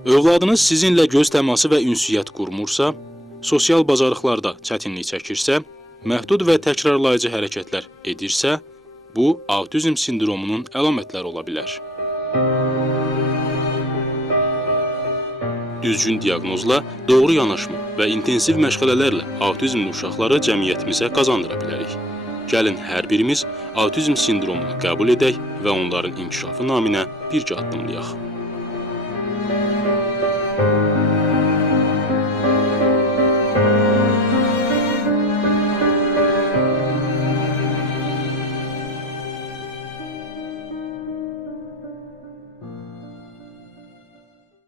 Övladınız sizinlə göz təması və ünsiyyət qurmursa, sosial bacarıqlarda çətinlik çəkirsə, məhdud və təkrarlayıcı hərəkətlər edirsə, bu autizm sindromunun əlamətləri ola bilər. Düzgün diaqnozla, doğru yanaşma və intensiv məşğələlərlə autizmli uşaqları cəmiyyətimizə qazandıra bilərik. Gəlin hər birimiz autizm sindromunu qəbul edək və onların inkişafı naminə birgə addımlayaq.